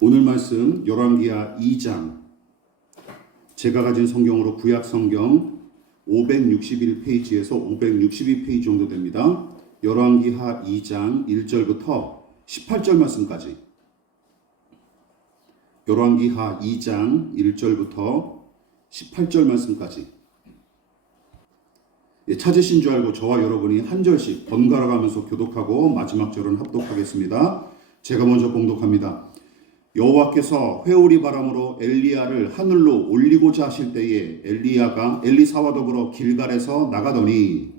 오늘 말씀 열왕기하 2장, 제가 가진 성경으로 구약 성경 561페이지에서 562페이지 정도 됩니다. 열왕기하 2장 1절부터 18절 말씀까지. 열왕기하 2장 1절부터 18절 말씀까지. 찾으신 줄 알고 저와 여러분이 한 절씩 번갈아 가면서 교독하고 마지막 절은 합독하겠습니다. 제가 먼저 봉독합니다. 여호와께서 회오리 바람으로 엘리야를 하늘로 올리고자 하실 때에 엘리야가 엘리사와 더불어 길갈에서 나가더니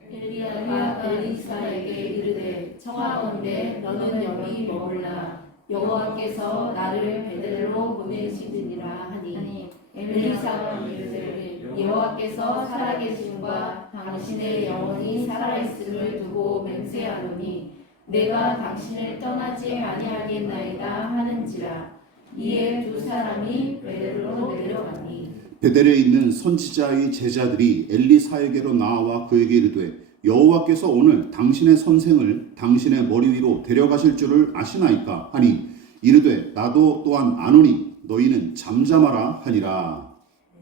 엘리야가 엘리사에게 이르되 청하건대 너는 여기 머물라 여호와께서 나를 베델로 보내시느니라 하니 엘리사가 이르되 여호와께서 살아계심과 당신의 영혼이 살아있음을 두고 맹세하노니 내가 당신을 떠나지 아니하겠나이다 하는지라. 이에 두 사람이 베델로 내려가니 베델에 있는 선지자의 제자들이 엘리사에게로 나와 그에게 이르되 여호와께서 오늘 당신의 선생을 당신의 머리 위로 데려가실 줄을 아시나이까 하니 이르되 나도 또한 아노니 너희는 잠잠하라 하니라.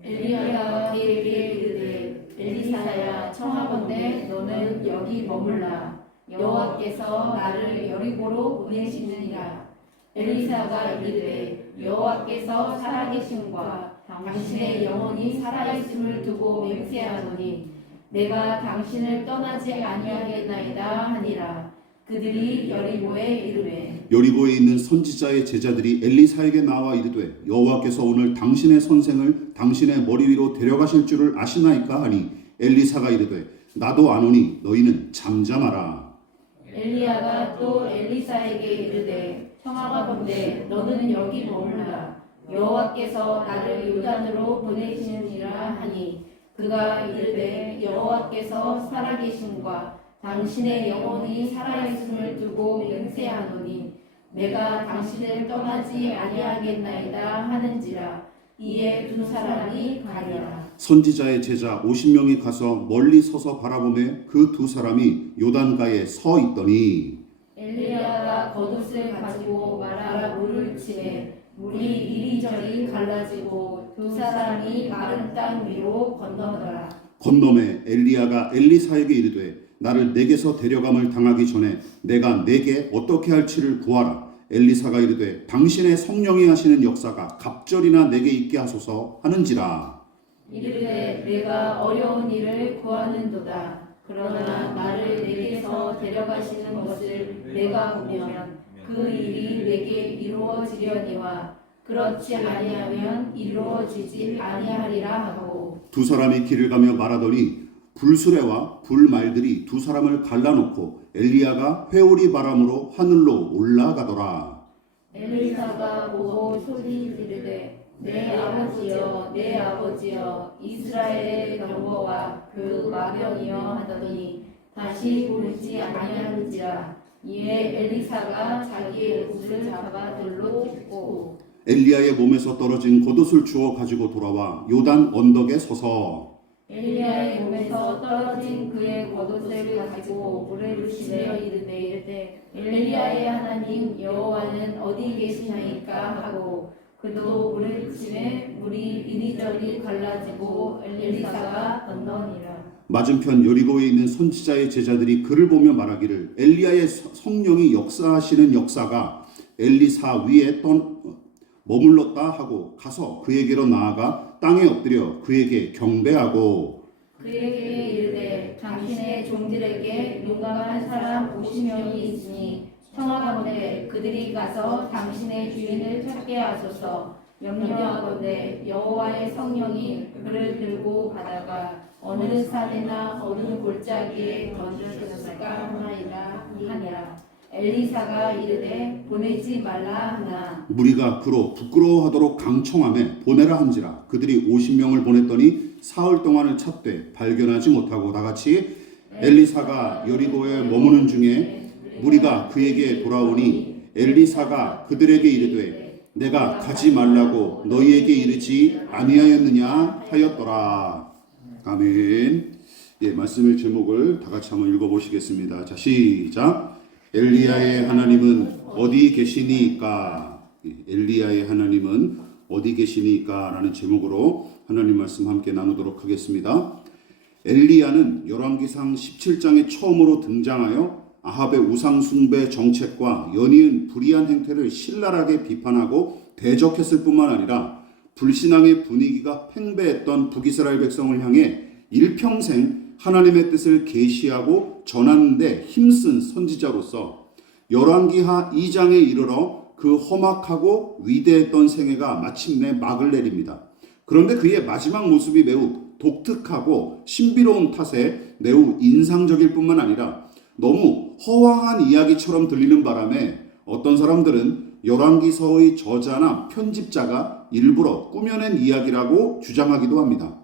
엘리야가 그에게 이르되 엘리사야 청하건대 너는 여기 머물라 여호와께서 나를 여리고로 보내시느니라. 엘리사가 이르되 여호와께서 살아계심과 당신의 영혼이 살아있음을 두고 맹세하노니 내가 당신을 떠나지 아니하겠나이다 하니라. 그들이 여리고에 이르되 여리고에 있는 선지자의 제자들이 엘리사에게 나와 이르되 여호와께서 오늘 당신의 선생을 당신의 머리 위로 데려가실 줄을 아시나이까 하니 엘리사가 이르되 나도 아노니 너희는 잠잠하라. 엘리야가 또 엘리사에게 이르되 청하건대 너는 여기 머물라 여호와께서 나를 요단으로 보내시느니라 하니 그가 이르되 여호와께서 살아계심과 당신의 영혼이 살아있음을 두고 맹세하노니 내가 당신을 떠나지 아니하겠나이다 하는지라. 이에 두 사람이 가니라. 선지자의 제자 50명이 가서 멀리 서서 바라보매 그 두 사람이 요단가에 서 있더니 엘리야가 겉옷을 가지고 말아 물을 치매 물이 이리저리 갈라지고 두 사람이 마른 땅 위로 건너더라. 건너매 엘리야가 엘리사에게 이르되 나를 내게서 데려감을 당하기 전에 내가 내게 어떻게 할지를 구하라. 엘리사가 이르되 당신의 성령이 하시는 역사가 갑절이나 내게 있게 하소서 하는지라. 이르되 내가 어려운 일을 구하는도다. 그러나 나를 내게서 데려가시는 것을 내가 보면 그 일이 내게 이루어지려니와 그렇지 아니하면 이루어지지 아니하리라 하고 두 사람이 길을 가며 말하더니 불수레와 불말들이 두 사람을 갈라놓고 엘리야가 회오리 바람으로 하늘로 올라가더라. 엘리사가 보고 소리 지르되 내 아버지여 내 아버지여 이스라엘의 병거와 그 마병이여 하더니 다시 보이지 아니하는지라. 이에 엘리사가 자기의 옷을 잡아 돌로 찢고 엘리야의 몸에서 떨어진 겉옷을 주워 가지고 돌아와 요단 언덕에 서서 엘리야의 몸에서 떨어진 그의 겉옷을 가지고 물을 치며 이르되 엘리야의 하나님 여호와는 어디 계시나이까 하고 그도 물을 치매 물이 이리저리 갈라지고 엘리사가 건너니라. 맞은편 여리고에 있는 선지자의 제자들이 그를 보며 말하기를 엘리야의 성령이 역사하시는 역사가 엘리사 위에 머물렀다 하고 가서 그에게로 나아가 땅에 엎드려 그에게 경배하고 그에게 이르되 당신의 종들에게 용감한 사람 50명이 있으니 청하건대 그들이 가서 당신의 주인을 찾게 하소서. 명령하건대 여호와의 성령이 그를 들고 가다가 어느 산이나 어느 골짜기에 던져졌을까 하니라. 엘리사가 이르되 보내지 말라 하나 무리가 그로 부끄러워하도록 강청하며 보내라 한지라. 그들이 50명을 보냈더니 사흘 동안을 찾되 발견하지 못하고 나같이 엘리사가 여리고에 머무는 중에 무리가 그에게 돌아오니 엘리사가 그들에게 이르되 내가 가지 말라고 너희에게 이르지 아니하였느냐 하였더라. 아멘. 말씀의 제목을 다 같이 한번 읽어보시겠습니다. 자, 시작. 엘리야의 하나님은 어디 계시니까? 엘리야의 하나님은 어디 계시니까? 라는 제목으로 하나님 말씀 함께 나누도록 하겠습니다. 엘리야는 열왕기상 17장에 처음으로 등장하여 아합의 우상숭배 정책과 연이은 불의한 행태를 신랄하게 비판하고 대적했을 뿐만 아니라 불신앙의 분위기가 팽배했던 북이스라엘 백성을 향해 일평생 하나님의 뜻을 계시하고 전하는 데 힘쓴 선지자로서 열왕기하 2장에 이르러 그 험악하고 위대했던 생애가 마침내 막을 내립니다. 그런데 그의 마지막 모습이 매우 독특하고 신비로운 탓에 매우 인상적일 뿐만 아니라 너무 허황한 이야기처럼 들리는 바람에 어떤 사람들은 열왕기서의 저자나 편집자가 일부러 꾸며낸 이야기라고 주장하기도 합니다.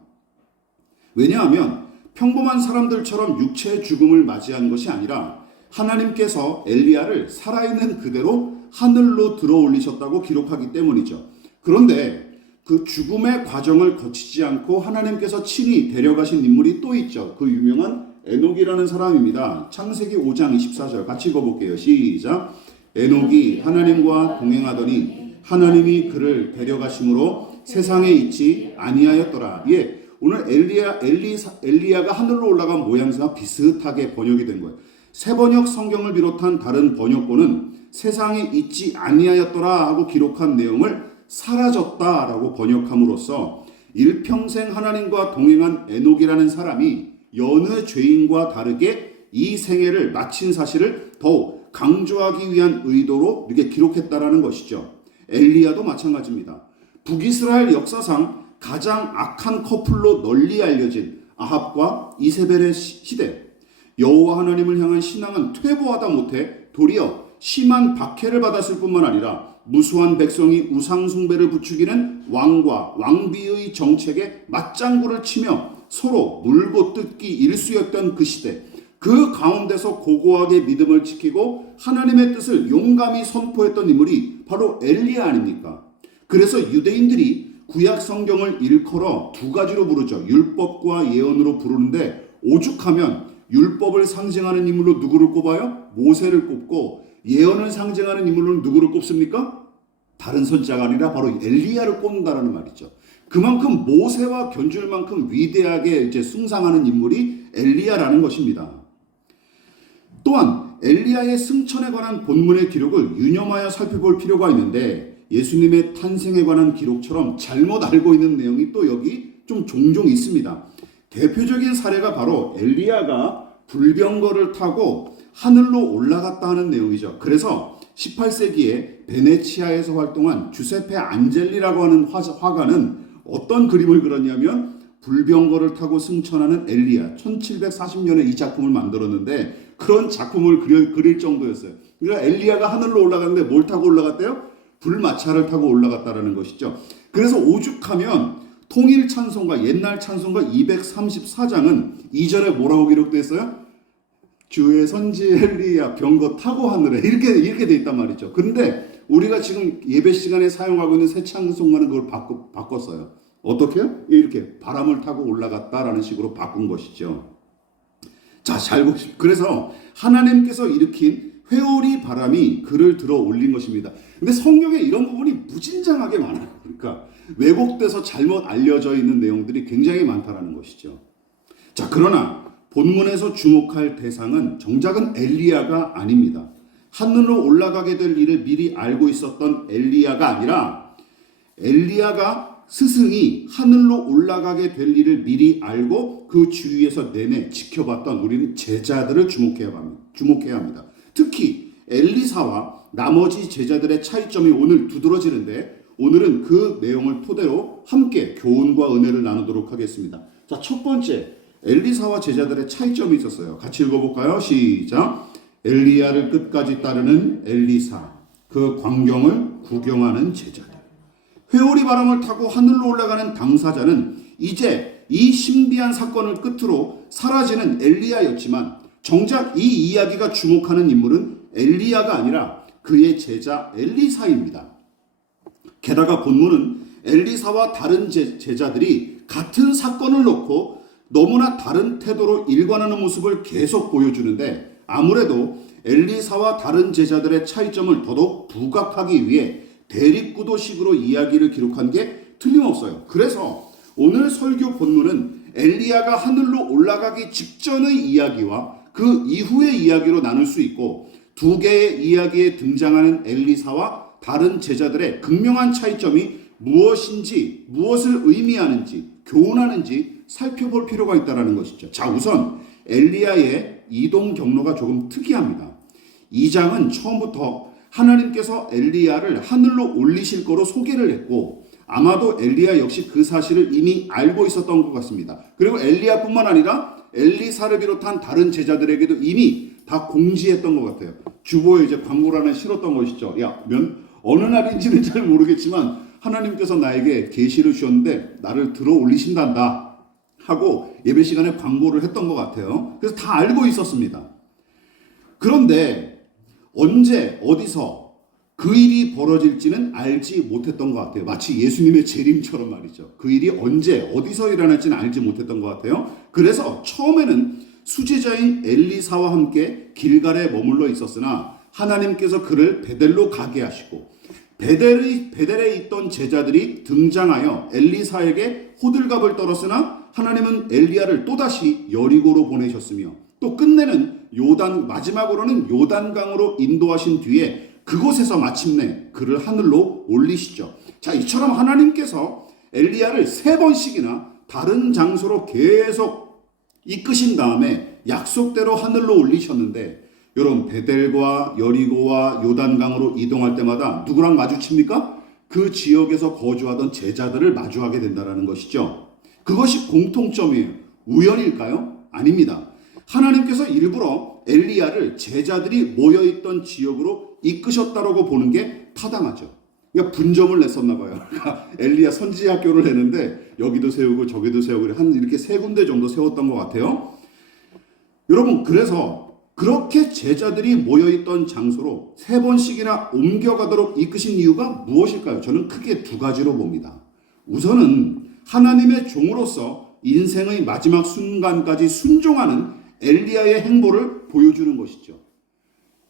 왜냐하면 평범한 사람들처럼 육체의 죽음을 맞이한 것이 아니라 하나님께서 엘리야를 살아있는 그대로 하늘로 들어 올리셨다고 기록하기 때문이죠. 그런데 그 죽음의 과정을 거치지 않고 하나님께서 친히 데려가신 인물이 또 있죠. 그 유명한 에녹이라는 사람입니다. 창세기 5장 24절 같이 읽어볼게요. 시작. 에녹이 하나님과 동행하더니 하나님이 그를 데려가심으로 세상에 있지 아니하였더라. 예, 오늘 엘리야가 하늘로 올라간 모양새와 비슷하게 번역이 된 거예요. 새번역 성경을 비롯한 다른 번역본은 세상에 있지 아니하였더라 하고 기록한 내용을 사라졌다라고 번역함으로써 일평생 하나님과 동행한 에녹이라는 사람이 여느 죄인과 다르게 이 생애를 마친 사실을 더욱 강조하기 위한 의도로 이렇게 기록했다라는 것이죠. 엘리야도 마찬가지입니다. 북이스라엘 역사상 가장 악한 커플로 널리 알려진 아합과 이세벨의 시대, 여호와 하나님을 향한 신앙은 퇴보하다 못해 도리어 심한 박해를 받았을 뿐만 아니라 무수한 백성이 우상숭배를 부추기는 왕과 왕비의 정책에 맞장구를 치며 서로 물고 뜯기 일쑤였던 그 시대, 그 가운데서 고고하게 믿음을 지키고 하나님의 뜻을 용감히 선포했던 인물이 바로 엘리야 아닙니까? 그래서 유대인들이 구약 성경을 일컬어 두 가지로 부르죠. 율법과 예언으로 부르는데 오죽하면 율법을 상징하는 인물로 누구를 꼽아요? 모세를 꼽고 예언을 상징하는 인물로 누구를 꼽습니까? 다른 선지자가 아니라 바로 엘리야를 꼽는다라는 말이죠. 그만큼 모세와 견줄 만큼 위대하게 이제 숭상하는 인물이 엘리야라는 것입니다. 또한 엘리야의 승천에 관한 본문의 기록을 유념하여 살펴볼 필요가 있는데 예수님의 탄생에 관한 기록처럼 잘못 알고 있는 내용이 또 여기 좀 종종 있습니다. 대표적인 사례가 바로 엘리야가 불병거를 타고 하늘로 올라갔다 하는 내용이죠. 그래서 18세기에 베네치아에서 활동한 주세페 안젤리라고 하는 화가는 어떤 그림을 그렸냐면 불병거를 타고 승천하는 엘리야, 1740년에 이 작품을 만들었는데 그런 작품을 그릴 정도였어요. 그러니까 엘리야가 하늘로 올라갔는데 뭘 타고 올라갔대요? 불마차를 타고 올라갔다라는 것이죠. 그래서 오죽하면 통일 찬송가, 옛날 찬송가 234장은 이전에 뭐라고 기록되어 있어요? 주의 선지 엘리야 병거 타고 하늘에 이렇게 돼 있단 말이죠. 그런데 우리가 지금 예배 시간에 사용하고 있는 새 찬송가는 그걸 바꿨어요. 어떻게요? 이렇게 바람을 타고 올라갔다라는 식으로 바꾼 것이죠. 자, 잘 보십시오. 그래서 하나님께서 일으킨 회오리 바람이 그를 들어 올린 것입니다. 근데 성경에 이런 부분이 무진장하게 많아요. 그러니까 왜곡돼서 잘못 알려져 있는 내용들이 굉장히 많다라는 것이죠. 자, 그러나 본문에서 주목할 대상은 정작은 엘리야가 아닙니다. 하늘로 올라가게 될 일을 미리 알고 있었던 엘리야가 아니라 엘리야가 스승이 하늘로 올라가게 될 일을 미리 알고 그 주위에서 내내 지켜봤던 우리는 제자들을 주목해야 합니다. 특히 엘리사와 나머지 제자들의 차이점이 오늘 두드러지는데 오늘은 그 내용을 토대로 함께 교훈과 은혜를 나누도록 하겠습니다. 자, 첫 번째, 엘리사와 제자들의 차이점이 있었어요. 같이 읽어볼까요? 시작. 엘리야를 끝까지 따르는 엘리사, 그 광경을 구경하는 제자들. 회오리 바람을 타고 하늘로 올라가는 당사자는 이제 이 신비한 사건을 끝으로 사라지는 엘리야였지만 정작 이 이야기가 주목하는 인물은 엘리야가 아니라 그의 제자 엘리사입니다. 게다가 본문은 엘리사와 다른 제자들이 같은 사건을 놓고 너무나 다른 태도로 일관하는 모습을 계속 보여주는데 아무래도 엘리사와 다른 제자들의 차이점을 더더욱 부각하기 위해 대립구도식으로 이야기를 기록한 게 틀림없어요. 그래서 오늘 설교 본문은 엘리야가 하늘로 올라가기 직전의 이야기와 그 이후의 이야기로 나눌 수 있고, 두 개의 이야기에 등장하는 엘리사와 다른 제자들의 극명한 차이점이 무엇인지, 무엇을 의미하는지, 교훈하는지 살펴볼 필요가 있다는 것이죠. 자, 우선 엘리야의 이동 경로가 조금 특이합니다. 2장은 처음부터 하나님께서 엘리야를 하늘로 올리실 거로 소개를 했고, 아마도 엘리야 역시 그 사실을 이미 알고 있었던 것 같습니다. 그리고 엘리야뿐만 아니라 엘리사를 비롯한 다른 제자들에게도 이미 다 공지했던 것 같아요. 주보에 이제 광고를 하나 실었던 것이죠. 야, 어느 날인지는 잘 모르겠지만 하나님께서 나에게 계시를 주셨는데 나를 들어 올리신단다 하고 예배 시간에 광고를 했던 것 같아요. 그래서 다 알고 있었습니다. 그런데 언제 어디서 그 일이 벌어질지는 알지 못했던 것 같아요. 마치 예수님의 재림처럼 말이죠. 그 일이 언제 어디서 일어날지는 알지 못했던 것 같아요. 그래서 처음에는 수제자인 엘리사와 함께 길갈에 머물러 있었으나 하나님께서 그를 베델로 가게 하시고, 베델에 있던 제자들이 등장하여 엘리사에게 호들갑을 떨었으나 하나님은 엘리야를 또다시 여리고로 보내셨으며, 또 끝내는 마지막으로는 요단강으로 인도하신 뒤에 그곳에서 마침내 그를 하늘로 올리시죠. 자, 이처럼 하나님께서 엘리야를 3번씩이나 다른 장소로 계속 이끄신 다음에 약속대로 하늘로 올리셨는데, 여러분, 베델과 여리고와 요단강으로 이동할 때마다 누구랑 마주칩니까? 그 지역에서 거주하던 제자들을 마주하게 된다는 것이죠. 그것이 공통점이에요. 우연일까요? 아닙니다. 하나님께서 일부러 엘리야를 제자들이 모여있던 지역으로 이끄셨다라고 보는 게 타당하죠. 그러니까 분점을 냈었나 봐요. 그러니까 엘리야 선지학교를 했는데 여기도 세우고 저기도 세우고 한 이렇게 3군데 정도 세웠던 것 같아요. 여러분, 그래서 그렇게 제자들이 모여있던 장소로 3번씩이나 옮겨가도록 이끄신 이유가 무엇일까요? 저는 크게 2가지로 봅니다. 우선은 하나님의 종으로서 인생의 마지막 순간까지 순종하는 엘리야의 행보를 보여주는 것이죠.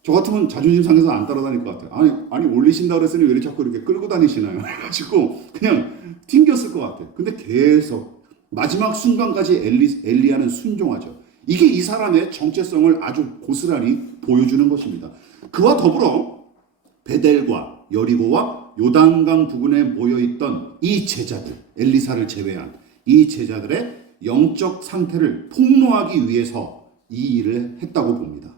저 같으면 자존심 상해서 안 따라다닐 것 같아요. 아니 올리신다 그랬으니 왜 자꾸 이렇게 끌고 다니시나요? 해가지고 그냥 튕겼을 것 같아요. 근데 계속 마지막 순간까지 엘리야는 순종하죠. 이게 이 사람의 정체성을 아주 고스란히 보여주는 것입니다. 그와 더불어 베델과 여리고와 요단강 부근에 모여있던 이 제자들, 엘리사를 제외한 이 제자들의 영적 상태를 폭로하기 위해서 이 일을 했다고 봅니다.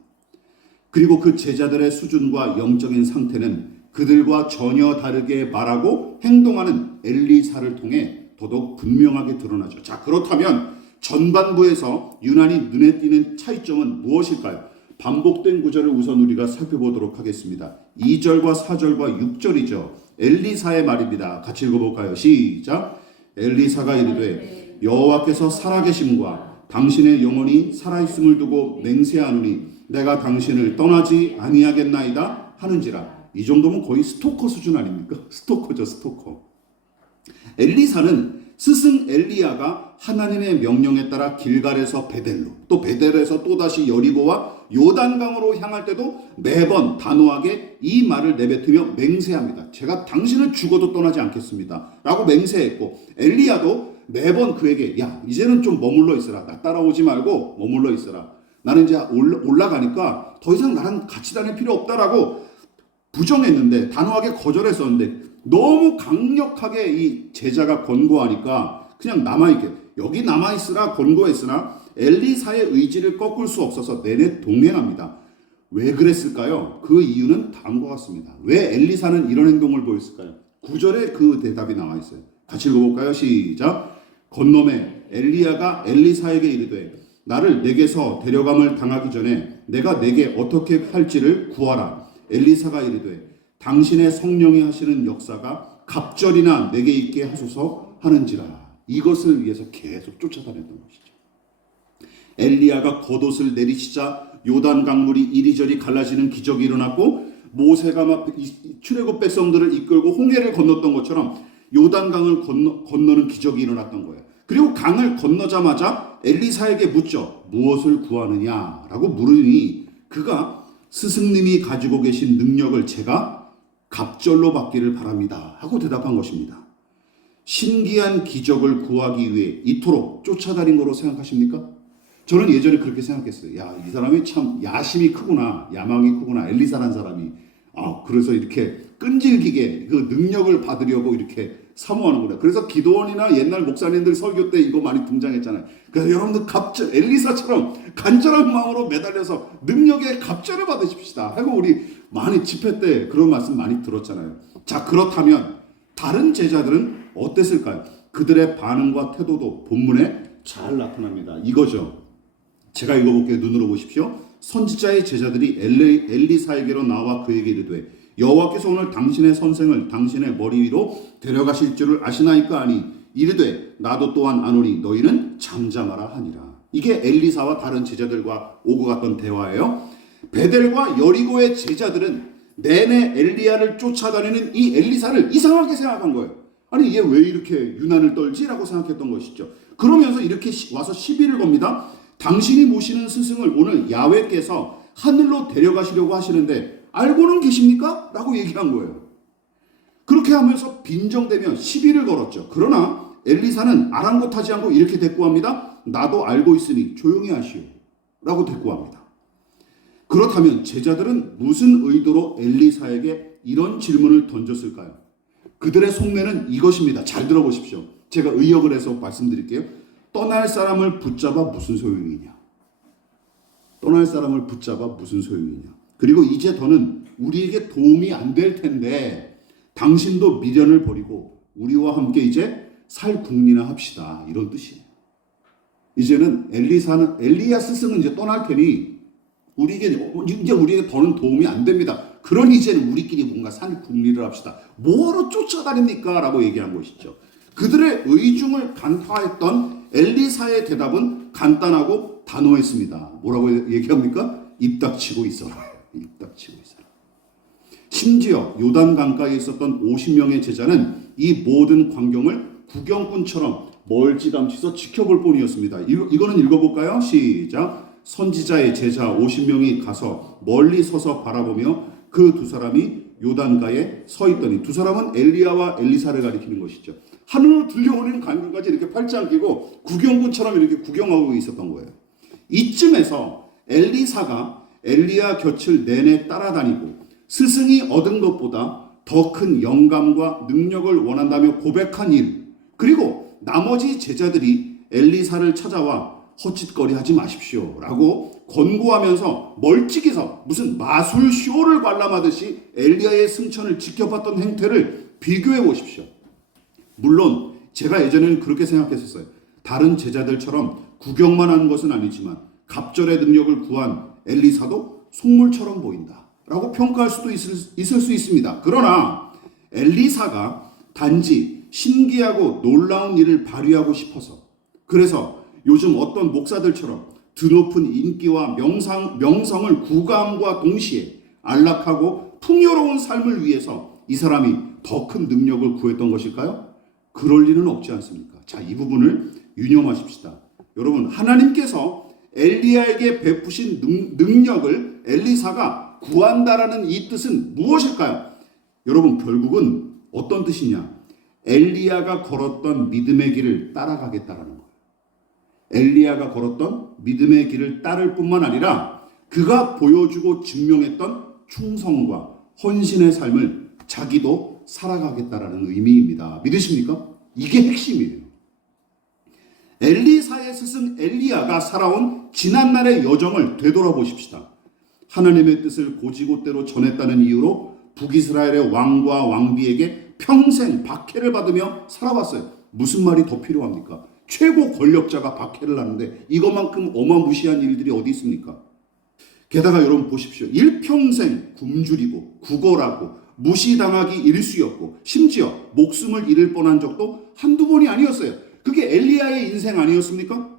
그리고 그 제자들의 수준과 영적인 상태는 그들과 전혀 다르게 말하고 행동하는 엘리사를 통해 더더욱 분명하게 드러나죠. 자, 그렇다면 전반부에서 유난히 눈에 띄는 차이점은 무엇일까요? 반복된 구절을 우선 우리가 살펴보도록 하겠습니다. 2절과 4절과 6절이죠. 엘리사의 말입니다. 같이 읽어볼까요? 시작. 엘리사가 이르되 여호와께서 살아계심과 당신의 영혼이 살아있음을 두고 맹세하노니 내가 당신을 떠나지 아니하겠나이다 하는지라. 이 정도면 거의 스토커 수준 아닙니까? 스토커죠, 스토커. 엘리사는 스승 엘리야가 하나님의 명령에 따라 길갈에서 베델로, 또 베델에서 또다시 여리고와 요단강으로 향할 때도 매번 단호하게 이 말을 내뱉으며 맹세합니다. 제가 당신을 죽어도 떠나지 않겠습니다 라고 맹세했고, 엘리야도 매번 그에게 야, 이제는 좀 머물러 있어라. 나 따라오지 말고 머물러 있어라. 나는 이제 올라가니까 더 이상 나랑 같이 다닐 필요 없다라고 부정했는데, 단호하게 거절했었는데, 너무 강력하게 이 제자가 권고하니까 그냥 여기 남아있으라 권고했으나 엘리사의 의지를 꺾을 수 없어서 내내 동행합니다. 왜 그랬을까요? 그 이유는 다음과 같습니다. 왜 엘리사는 이런 행동을 보였을까요? 9절에 그 대답이 나와 있어요. 같이 읽어볼까요? 시작. 건너매 엘리야가 엘리사에게 이르되 나를 내게서 데려감을 당하기 전에 내가 내게 어떻게 할지를 구하라. 엘리사가 이르되 당신의 성령이 하시는 역사가 갑절이나 내게 있게 하소서 하는지라. 이것을 위해서 계속 쫓아다녔던 것이죠. 엘리야가 겉옷을 내리시자 요단 강물이 이리저리 갈라지는 기적이 일어났고, 모세가 막 출애굽 백성들을 이끌고 홍해를 건넜던 것처럼 요단강을 건너는 기적이 일어났던 거예요. 그리고 강을 건너자마자 엘리사에게 묻죠. 무엇을 구하느냐라고 물으니 그가 스승님이 가지고 계신 능력을 제가 갑절로 받기를 바랍니다 하고 대답한 것입니다. 신기한 기적을 구하기 위해 이토록 쫓아다닌 거로 생각하십니까? 저는 예전에 그렇게 생각했어요. 야, 이 사람이 참 야심이 크구나, 야망이 크구나, 엘리사라는 사람이. 그래서 이렇게 끈질기게 그 능력을 받으려고 이렇게 사모하는구나. 그래서 기도원이나 옛날 목사님들 설교 때 이거 많이 등장했잖아요. 그래서 여러분들 갑절, 엘리사처럼 간절한 마음으로 매달려서 능력의 갑절을 받으십시다 하고 우리 많이 집회 때 그런 말씀 많이 들었잖아요. 자, 그렇다면 다른 제자들은 어땠을까요? 그들의 반응과 태도도 본문에 잘 나타납니다. 이거죠. 제가 읽어볼게요. 눈으로 보십시오. 선지자의 제자들이 엘리사에게로 나와 그에게 이르되 여호와께서 오늘 당신의 선생을 당신의 머리 위로 데려가실 줄을 아시나이까 하니 이르되 나도 또한 아노니 너희는 잠잠하라 하니라. 이게 엘리사와 다른 제자들과 오고 갔던 대화예요. 베델과 여리고의 제자들은 내내 엘리야를 쫓아다니는 이 엘리사를 이상하게 생각한 거예요. 아니 얘 왜 이렇게 유난을 떨지라고 생각했던 것이죠. 그러면서 이렇게 와서 시비를 겁니다. 당신이 모시는 스승을 오늘 야훼께서 하늘로 데려가시려고 하시는데 알고는 계십니까? 라고 얘기한 거예요. 그렇게 하면서 빈정대며 시비를 걸었죠. 그러나 엘리사는 아랑곳하지 않고 이렇게 대꾸합니다. 나도 알고 있으니 조용히 하시오 라고 대꾸합니다. 그렇다면 제자들은 무슨 의도로 엘리사에게 이런 질문을 던졌을까요? 그들의 속내는 이것입니다. 잘 들어보십시오. 제가 의역을 해서 말씀드릴게요. 떠날 사람을 붙잡아 무슨 소용이냐. 떠날 사람을 붙잡아 무슨 소용이냐. 그리고 이제 더는 우리에게 도움이 안 될 텐데 당신도 미련을 버리고 우리와 함께 이제 살 국리나 합시다. 이런 뜻이에요. 이제는 엘리야 스승은 이제 떠날 테니 우리에게 더는 도움이 안 됩니다. 그러니 이제는 우리끼리 뭔가 산 국리를 합시다. 뭐하러 쫓아다닙니까? 라고 얘기한 것이죠. 그들의 의중을 간파했던 엘리사의 대답은 간단하고 단호했습니다. 뭐라고 얘기합니까? 입 닥치고 있어라. 입 닥치고 있어라. 심지어 요단 강가에 있었던 50명의 제자는 이 모든 광경을 구경꾼처럼 멀찌감치서 지켜볼 뿐이었습니다. 이거는 읽어볼까요? 시작. 선지자의 제자 50명이 가서 멀리 서서 바라보며 그 두 사람이 요단가에 서 있더니, 두 사람은 엘리야와 엘리사를 가리키는 것이죠. 하늘로 들려오는 광경까지 이렇게 팔짱 끼고 구경꾼처럼 이렇게 구경하고 있었던 거예요. 이쯤에서 엘리사가 엘리야 곁을 내내 따라다니고 스승이 얻은 것보다 더 큰 영감과 능력을 원한다며 고백한 일, 그리고 나머지 제자들이 엘리사를 찾아와 헛짓거리 하지 마십시오 라고 권고하면서 멀찍이서 무슨 마술쇼를 관람하듯이 엘리야의 승천을 지켜봤던 행태를 비교해 보십시오. 물론 제가 예전에는 그렇게 생각했었어요. 다른 제자들처럼 구경만 한 것은 아니지만 갑절의 능력을 구한 엘리사도 속물처럼 보인다 라고 평가할 수도 있을 수 있습니다. 그러나 엘리사가 단지 신기하고 놀라운 일을 발휘하고 싶어서, 그래서 요즘 어떤 목사들처럼 드높은 인기와 명성을 구가함과 동시에 안락하고 풍요로운 삶을 위해서 이 사람이 더 큰 능력을 구했던 것일까요? 그럴 리는 없지 않습니까? 자, 이 부분을 유념하십시다. 여러분, 하나님께서 엘리야에게 베푸신 능력을 엘리사가 구한다라는 이 뜻은 무엇일까요? 여러분, 결국은 어떤 뜻이냐? 엘리야가 걸었던 믿음의 길을 따라가겠다라는 거예요. 엘리야가 걸었던 믿음의 길을 따를 뿐만 아니라 그가 보여주고 증명했던 충성과 헌신의 삶을 자기도 살아가겠다라는 의미입니다. 믿으십니까? 이게 핵심이에요. 엘리사의 스승 엘리야가 살아온 지난날의 여정을 되돌아보십시다. 하나님의 뜻을 고지고대로 전했다는 이유로 북이스라엘의 왕과 왕비에게 평생 박해를 받으며 살아왔어요. 무슨 말이 더 필요합니까? 최고 권력자가 박해를 하는데 이것만큼 어마무시한 일들이 어디 있습니까? 게다가 여러분 보십시오. 일평생 굶주리고 구걸하고 무시당하기 일쑤였고 심지어 목숨을 잃을 뻔한 적도 한두 번이 아니었어요. 그게 엘리야의 인생 아니었습니까?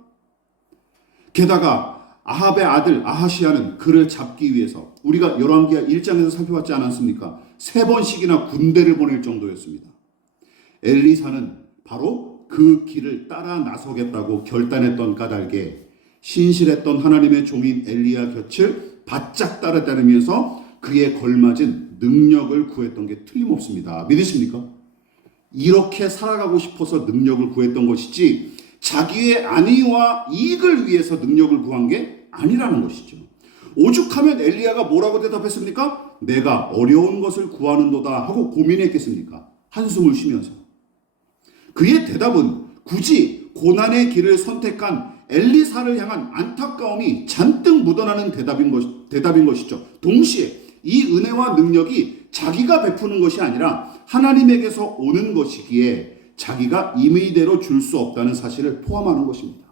게다가 아합의 아들 아하시야는 그를 잡기 위해서 우리가 열왕기하 1장에서 살펴봤지 않았습니까? 3번씩이나 군대를 보낼 정도였습니다. 엘리사는 바로 그 길을 따라 나서겠다고 결단했던 까닭에 신실했던 하나님의 종인 엘리야 곁을 바짝 따라다니면서 그에 걸맞은 능력을 구했던 게 틀림없습니다. 믿으십니까? 이렇게 살아가고 싶어서 능력을 구했던 것이지 자기의 안위와 이익을 위해서 능력을 구한 게 아니라는 것이죠. 오죽하면 엘리야가 뭐라고 대답했습니까? 내가 어려운 것을 구하는도다 하고 고민했겠습니까? 한숨을 쉬면서. 그의 대답은 굳이 고난의 길을 선택한 엘리사를 향한 안타까움이 잔뜩 묻어나는 대답인 것이죠. 동시에 이 은혜와 능력이 자기가 베푸는 것이 아니라 하나님에게서 오는 것이기에 자기가 임의대로 줄 수 없다는 사실을 포함하는 것입니다.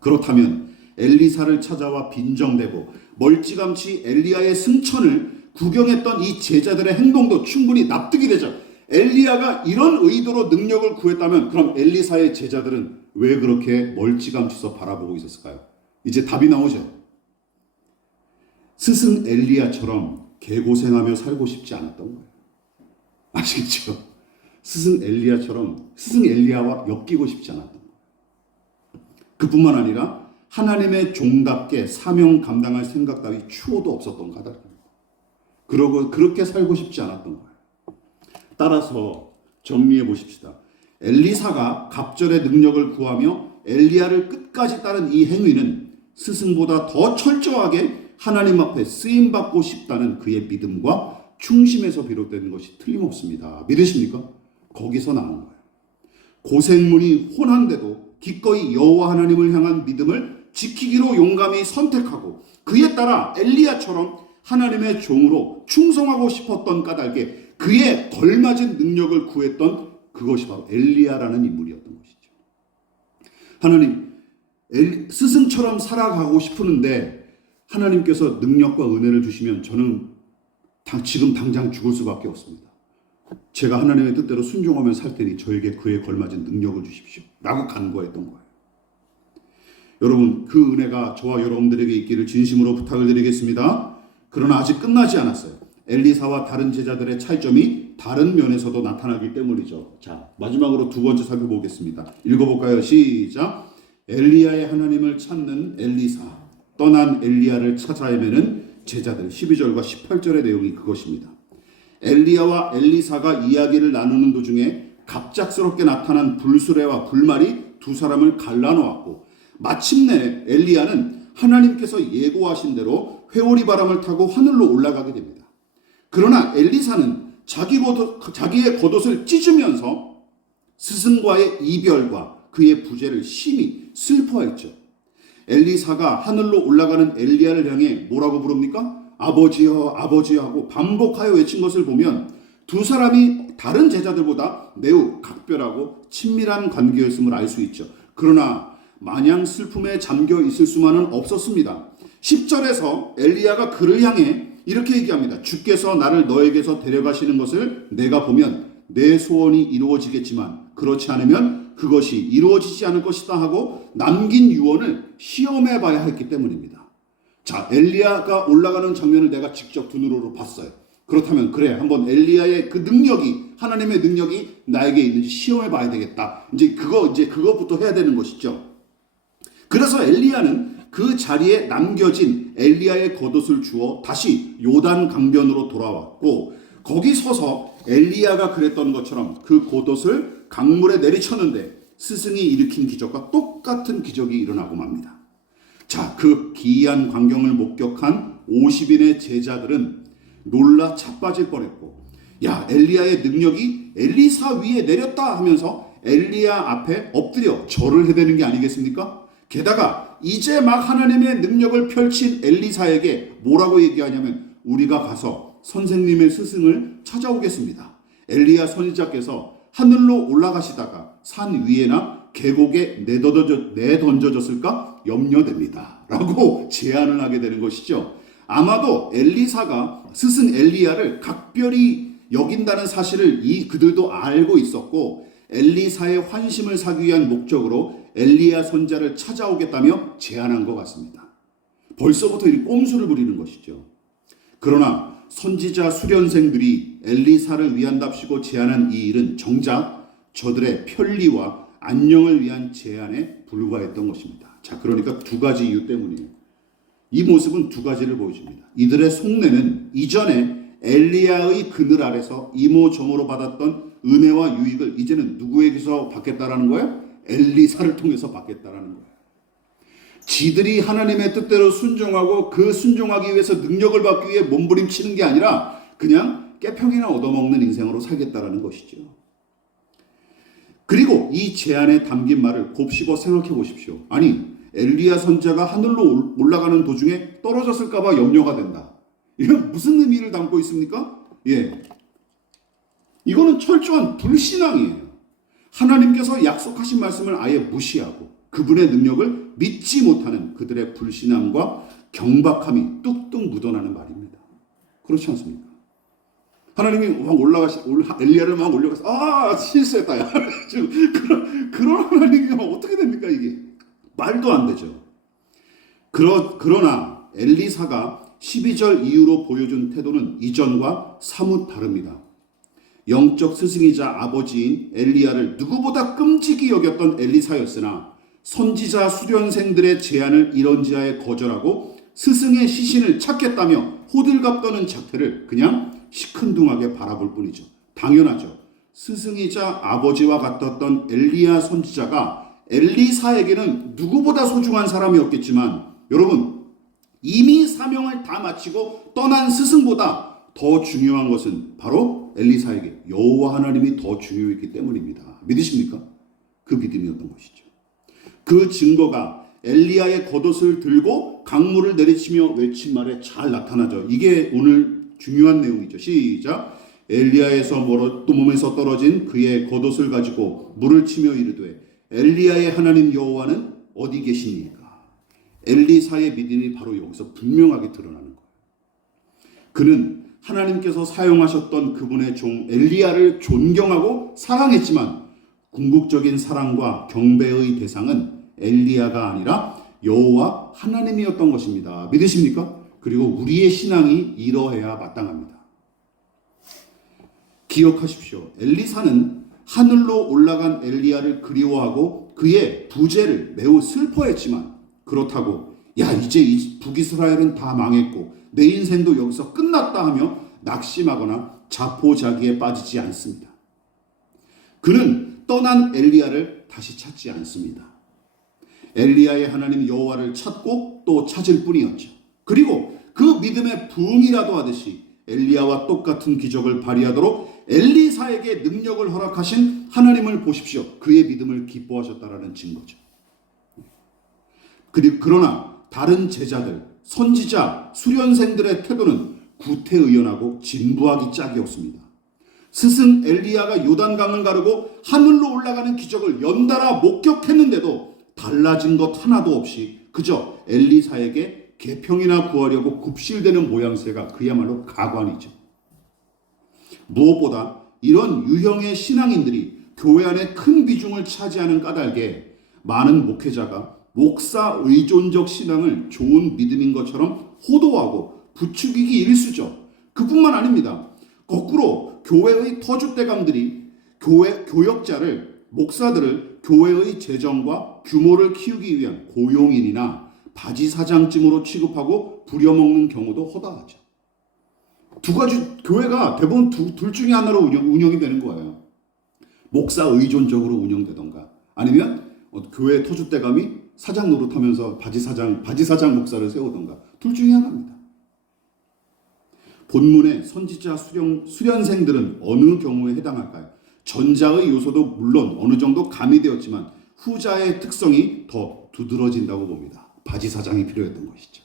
그렇다면 엘리사를 찾아와 빈정대고 멀찌감치 엘리야의 승천을 구경했던 이 제자들의 행동도 충분히 납득이 되죠. 엘리야가 이런 의도로 능력을 구했다면 그럼 엘리사의 제자들은 왜 그렇게 멀찌감치서 바라보고 있었을까요? 이제 답이 나오죠. 스승 엘리야처럼 개고생하며 살고 싶지 않았던 거예요. 아시겠죠? 스승 엘리야와 엮이고 싶지 않았던 거예요. 그뿐만 아니라 하나님의 종답게 사명 감당할 생각 따위 추호도 없었던 까닭입니다. 그러고 그렇게 살고 싶지 않았던 거예요. 따라서 정리해 보십시다. 엘리사가 갑절의 능력을 구하며 엘리야를 끝까지 따른 이 행위는 스승보다 더 철저하게 하나님 앞에 쓰임받고 싶다는 그의 믿음과 충심에서 비롯되는 것이 틀림없습니다. 믿으십니까? 거기서 나온 거예요. 고생문이 혼한데도 기꺼이 여호와 하나님을 향한 믿음을 지키기로 용감히 선택하고 그에 따라 엘리야처럼 하나님의 종으로 충성하고 싶었던 까닭에 그에 걸맞은 능력을 구했던 그것이 바로 엘리야라는 인물이었던 것이죠. 하나님, 스승처럼 살아가고 싶은데 하나님께서 능력과 은혜를 주시면 저는 지금 당장 죽을 수밖에 없습니다. 제가 하나님의 뜻대로 순종하며 살 테니 저에게 그에 걸맞은 능력을 주십시오. 라고 간구했던 거예요. 여러분, 그 은혜가 저와 여러분들에게 있기를 진심으로 부탁을 드리겠습니다. 그러나 아직 끝나지 않았어요. 엘리사와 다른 제자들의 차이점이 다른 면에서도 나타나기 때문이죠. 자, 마지막으로 두 번째 살펴보겠습니다. 읽어볼까요? 시작. 엘리야의 하나님을 찾는 엘리사, 떠난 엘리야를 찾아 헤매는 제자들. 12절과 18절의 내용이 그것입니다. 엘리야와 엘리사가 이야기를 나누는 도중에 갑작스럽게 나타난 불수레와 불말이 두 사람을 갈라놓았고 마침내 엘리야는 하나님께서 예고하신 대로 회오리 바람을 타고 하늘로 올라가게 됩니다. 그러나 엘리사는 자기의 겉옷을 찢으면서 스승과의 이별과 그의 부재를 심히 슬퍼했죠. 엘리사가 하늘로 올라가는 엘리야를 향해 뭐라고 부릅니까? 아버지여, 아버지여 하고 반복하여 외친 것을 보면 두 사람이 다른 제자들보다 매우 각별하고 친밀한 관계였음을 알 수 있죠. 그러나 마냥 슬픔에 잠겨 있을 수만은 없었습니다. 10절에서 엘리야가 그를 향해 이렇게 얘기합니다. 주께서 나를 너에게서 데려가시는 것을 내가 보면 내 소원이 이루어지겠지만 그렇지 않으면 그것이 이루어지지 않을 것이다 하고 남긴 유언을 시험해 봐야 했기 때문입니다. 자, 엘리야가 올라가는 장면을 내가 직접 두 눈으로 봤어요. 그렇다면 그래, 한번 엘리야의 그 능력이, 하나님의 능력이 나에게 있는지 시험해 봐야 되겠다. 이제 그것부터 해야 되는 것이죠. 그래서 엘리야는 그 자리에 남겨진 엘리야의 겉옷을 주워 다시 요단 강변으로 돌아왔고 거기 서서 엘리야가 그랬던 것처럼 그 겉옷을 강물에 내리쳤는데 스승이 일으킨 기적과 똑같은 기적이 일어나고 맙니다. 자, 그 기이한 광경을 목격한 50인의 제자들은 놀라 자빠질 뻔했고 야, 엘리야의 능력이 엘리사 위에 내렸다 하면서 엘리야 앞에 엎드려 절을 해대는 게 아니겠습니까? 게다가 이제 막 하나님의 능력을 펼친 엘리사에게 뭐라고 얘기하냐면 우리가 가서 선생님의 스승을 찾아오겠습니다. 엘리야 선지자께서 하늘로 올라가시다가 산 위에나 계곡에 내던져졌을까 염려됩니다. 라고 제안을 하게 되는 것이죠. 아마도 엘리사가 스승 엘리야를 각별히 여긴다는 사실을 그들도 알고 있었고 엘리사의 환심을 사기 위한 목적으로 엘리야 선자를 찾아오겠다며 제안한 것 같습니다. 벌써부터 이 꼼수를 부리는 것이죠. 그러나 선지자 수련생들이 엘리사를 위한답시고 제안한 이 일은 정작 저들의 편리와 안녕을 위한 제안에 불과했던 것입니다. 자, 그러니까 두 가지 이유 때문이에요. 이 모습은 두 가지를 보여줍니다. 이들의 속내는 이전에 엘리야의 그늘 아래서 이모저모로 받았던 은혜와 유익을 이제는 누구에게서 받겠다라는 거예요? 엘리사를 통해서 받겠다라는 거예요. 지들이 하나님의 뜻대로 순종하고 그 순종하기 위해서 능력을 받기 위해 몸부림치는 게 아니라 그냥 깨평이나 얻어먹는 인생으로 살겠다라는 것이죠. 그리고 이 제안에 담긴 말을 곱씹어 생각해 보십시오. 아니, 엘리야 선지자가 하늘로 올라가는 도중에 떨어졌을까 봐 염려가 된다. 이건 무슨 의미를 담고 있습니까? 예, 이거는 철저한 불신앙이에요. 하나님께서 약속하신 말씀을 아예 무시하고 그분의 능력을 믿지 못하는 그들의 불신앙과 경박함이 뚝뚝 묻어나는 말입니다. 그렇지 않습니까? 하나님이 막 엘리야를 막 올려가서 실수했다. 야. 그런 하나님이 어떻게 됩니까 이게? 말도 안 되죠. 그러나 엘리사가 12절 이후로 보여준 태도는 이전과 사뭇 다릅니다. 영적 스승이자 아버지인 엘리야를 누구보다 끔찍이 여겼던 엘리사였으나 선지자 수련생들의 제안을 이런지하에 거절하고 스승의 시신을 찾겠다며 호들갑 떠는 작태를 그냥 시큰둥하게 바라볼 뿐이죠. 당연하죠. 스승이자 아버지와 같았던 엘리야 선지자가 엘리사에게는 누구보다 소중한 사람이었겠지만 여러분, 이미 사명을 다 마치고 떠난 스승보다 더 중요한 것은 바로 엘리사에게 여호와 하나님이 더 중요했기 때문입니다. 믿으십니까? 그 믿음이었던 것이죠. 그 증거가 엘리야의 겉옷을 들고 강물을 내리치며 외친 말에 잘 나타나죠. 이게 오늘 중요한 내용이죠. 시작. 엘리야에서 또 몸에서 떨어진 그의 겉옷을 가지고 물을 치며 이르되 엘리야의 하나님 여호와는 어디 계시니까? 엘리사의 믿음이 바로 여기서 분명하게 드러나는 거예요. 그는 하나님께서 사용하셨던 그분의 종 엘리야를 존경하고 사랑했지만 궁극적인 사랑과 경배의 대상은 엘리야가 아니라 여호와 하나님이었던 것입니다. 믿으십니까? 그리고 우리의 신앙이 이러해야 마땅합니다. 기억하십시오. 엘리사는 하늘로 올라간 엘리야를 그리워하고 그의 부재를 매우 슬퍼했지만 그렇다고 이제 북이스라엘은 다 망했고 내 인생도 여기서 끝났다 하며 낙심하거나 자포자기에 빠지지 않습니다. 그는 떠난 엘리야를 다시 찾지 않습니다. 엘리야의 하나님 여호와를 찾고 또 찾을 뿐이었죠. 그리고 그 믿음의 부흥이라도 하듯이 엘리야와 똑같은 기적을 발휘하도록 엘리사에게 능력을 허락하신 하나님을 보십시오. 그의 믿음을 기뻐하셨다라는 증거죠. 그러나 다른 제자들, 선지자, 수련생들의 태도는 구태의연하고 진부하기 짝이었습니다. 스승 엘리야가 요단강을 가르고 하늘로 올라가는 기적을 연달아 목격했는데도 달라진 것 하나도 없이 그저 엘리사에게 계평이나 구하려고 굽실대는 모양새가 그야말로 가관이죠. 무엇보다 이런 유형의 신앙인들이 교회 안에 큰 비중을 차지하는 까닭에 많은 목회자가 목사 의존적 신앙을 좋은 믿음인 것처럼 호도하고 부추기기 일쑤죠. 그뿐만 아닙니다. 거꾸로 교회의 터줏대감들이 교역자를, 목사들을 교회의 재정과 규모를 키우기 위한 고용인이나 바지사장쯤으로 취급하고 부려먹는 경우도 허다하죠. 두 가지 교회가 대부분 둘 중에 하나로 운영이 되는 거예요. 목사 의존적으로 운영되던가 아니면 교회 터줏대감이 사장 노릇하면서 바지사장 목사를 세우던가 둘 중에 하나입니다. 본문의 선지자 수련생들은 어느 경우에 해당할까요? 전자의 요소도 물론 어느 정도 가미되었지만 후자의 특성이 더 두드러진다고 봅니다. 바지사장이 필요했던 것이죠.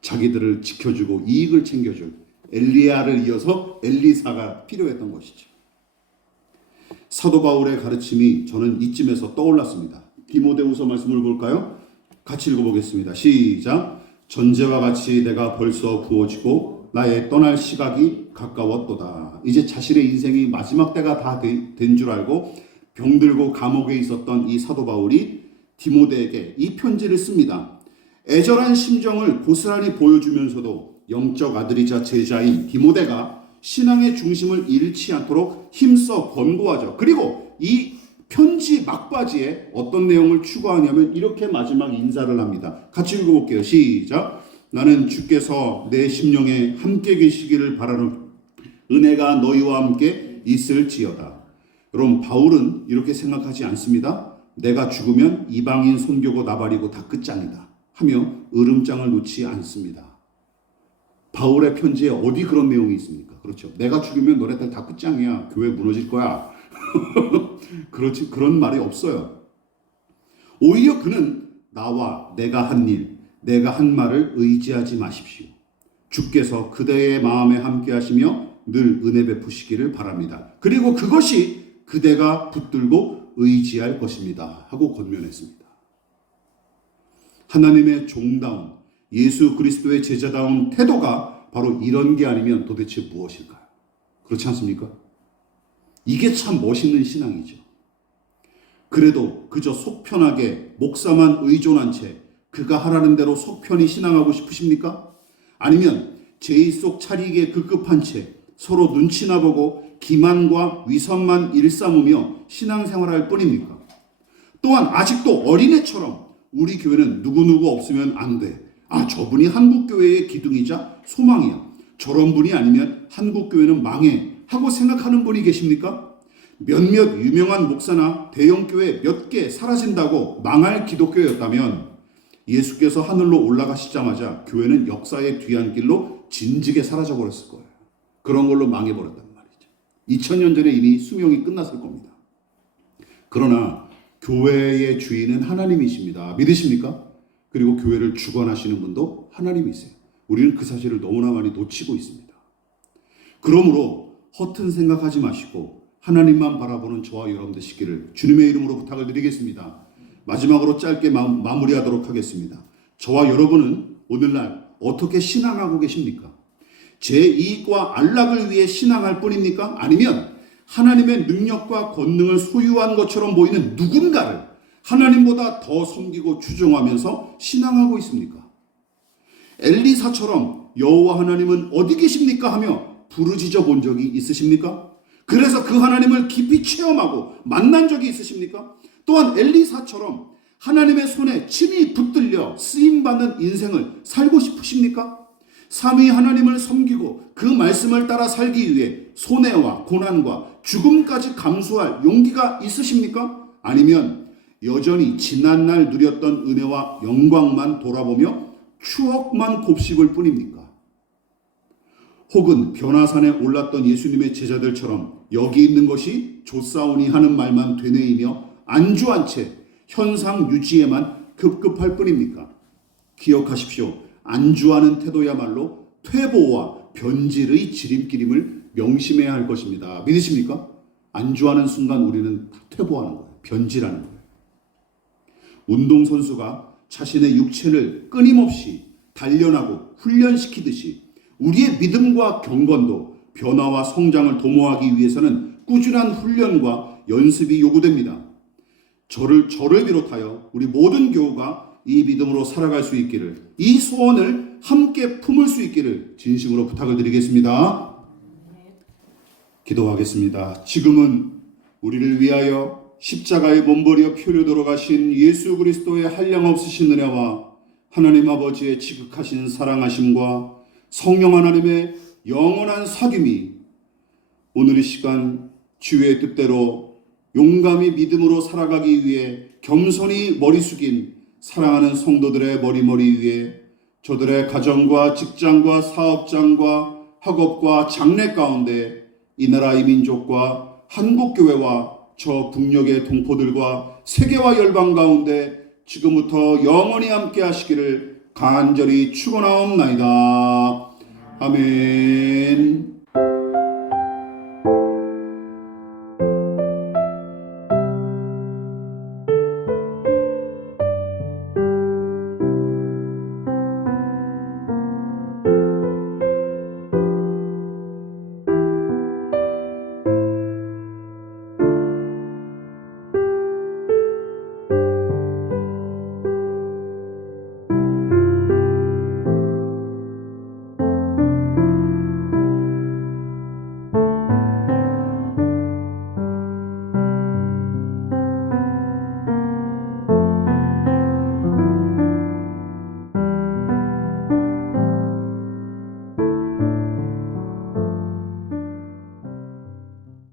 자기들을 지켜주고 이익을 챙겨줄 엘리야를 이어서 엘리사가 필요했던 것이죠. 사도 바울의 가르침이 저는 이쯤에서 떠올랐습니다. 디모데후서 말씀을 볼까요? 같이 읽어보겠습니다. 시작. 전제와 같이 내가 벌써 부어지고 나의 떠날 시각이 가까웠도다. 이제 자신의 인생이 마지막 때가 다 된 줄 알고 병들고 감옥에 있었던 이 사도 바울이 디모데에게 이 편지를 씁니다. 애절한 심정을 고스란히 보여주면서도 영적 아들이자 제자인 디모데가 신앙의 중심을 잃지 않도록 힘써 권고하죠. 그리고 이 편지 막바지에 어떤 내용을 추가하냐면 이렇게 마지막 인사를 합니다. 같이 읽어볼게요. 시작. 나는 주께서 내 심령에 함께 계시기를 은혜가 너희와 함께 있을지어다. 여러분, 바울은 이렇게 생각하지 않습니다. 내가 죽으면 이방인 선교고 나발이고 다 끝장이다 하며 으름장을 놓지 않습니다. 바울의 편지에 어디 그런 내용이 있습니까? 그렇죠. 내가 죽으면 너네들 다 끝장이야. 교회 무너질 거야. 그렇지, 그런 말이 없어요. 오히려 그는 나와 내가 한 일, 내가 한 말을 의지하지 마십시오. 주께서 그대의 마음에 함께 하시며 늘 은혜 베푸시기를 바랍니다. 그리고 그것이 그대가 붙들고 의지할 것입니다. 하고 권면했습니다. 하나님의 종다운 예수 그리스도의 제자다운 태도가 바로 이런 게 아니면 도대체 무엇일까요? 그렇지 않습니까? 이게 참 멋있는 신앙이죠. 그래도 그저 속 편하게 목사만 의존한 채 그가 하라는 대로 속 편히 신앙하고 싶으십니까? 아니면 제의 속 차리게 급급한 채 서로 눈치나 보고 기만과 위선만 일삼으며 신앙생활할 뿐입니까? 또한 아직도 어린애처럼 우리 교회는 누구누구 없으면 안 돼. 저분이 한국교회의 기둥이자 소망이야. 저런 분이 아니면 한국교회는 망해. 하고 생각하는 분이 계십니까? 몇몇 유명한 목사나 대형교회 몇 개 사라진다고 망할 기독교였다면 예수께서 하늘로 올라가시자마자 교회는 역사의 뒤안길로 진즉에 사라져버렸을 거예요. 그런 걸로 망해버렸단 말이죠. 2000년 전에 이미 수명이 끝났을 겁니다. 그러나 교회의 주인은 하나님이십니다. 믿으십니까? 그리고 교회를 주관하시는 분도 하나님이세요. 우리는 그 사실을 너무나 많이 놓치고 있습니다. 그러므로 허튼 생각하지 마시고 하나님만 바라보는 저와 여러분 되시기를 주님의 이름으로 부탁을 드리겠습니다. 마지막으로 짧게 마무리하도록 하겠습니다. 저와 여러분은 오늘날 어떻게 신앙하고 계십니까? 제 이익과 안락을 위해 신앙할 뿐입니까? 아니면 하나님의 능력과 권능을 소유한 것처럼 보이는 누군가를 하나님보다 더 섬기고 추종하면서 신앙하고 있습니까? 엘리사처럼 여호와 하나님은 어디 계십니까? 하며 부르짖어 본 적이 있으십니까? 그래서 그 하나님을 깊이 체험하고 만난 적이 있으십니까? 또한 엘리사처럼 하나님의 손에 친히 붙들려 쓰임받는 인생을 살고 싶으십니까? 삼위 하나님을 섬기고 그 말씀을 따라 살기 위해 손해와 고난과 죽음까지 감수할 용기가 있으십니까? 아니면 여전히 지난날 누렸던 은혜와 영광만 돌아보며 추억만 곱씹을 뿐입니까? 혹은 변화산에 올랐던 예수님의 제자들처럼 여기 있는 것이 좋사오니 하는 말만 되뇌이며 안주한 채 현상 유지에만 급급할 뿐입니까? 기억하십시오. 안주하는 태도야말로 퇴보와 변질의 지름길임을 명심해야 할 것입니다. 믿으십니까? 안주하는 순간 우리는 퇴보하는 거예요. 변질하는 거예요. 운동선수가 자신의 육체를 끊임없이 단련하고 훈련시키듯이 우리의 믿음과 경건도 변화와 성장을 도모하기 위해서는 꾸준한 훈련과 연습이 요구됩니다. 저를 비롯하여 우리 모든 교우가 이 믿음으로 살아갈 수 있기를, 이 소원을 함께 품을 수 있기를 진심으로 부탁을 드리겠습니다. 기도하겠습니다. 지금은 우리를 위하여 십자가에 몸버려 피를 돌아가신 예수 그리스도의 한량없으신 은혜와 하나님 아버지의 지극하신 사랑하심과 성령 하나님의 영원한 사귐이 오늘 이 시간 주의 뜻대로 용감히 믿음으로 살아가기 위해 겸손히 머리 숙인 사랑하는 성도들의 머리 위에 저들의 가정과 직장과 사업장과 학업과 장래 가운데 이 나라 이 민족과 한국교회와 저 북녘의 동포들과 세계와 열방 가운데 지금부터 영원히 함께 하시기를 간절히 축원하옵나이다. 아멘.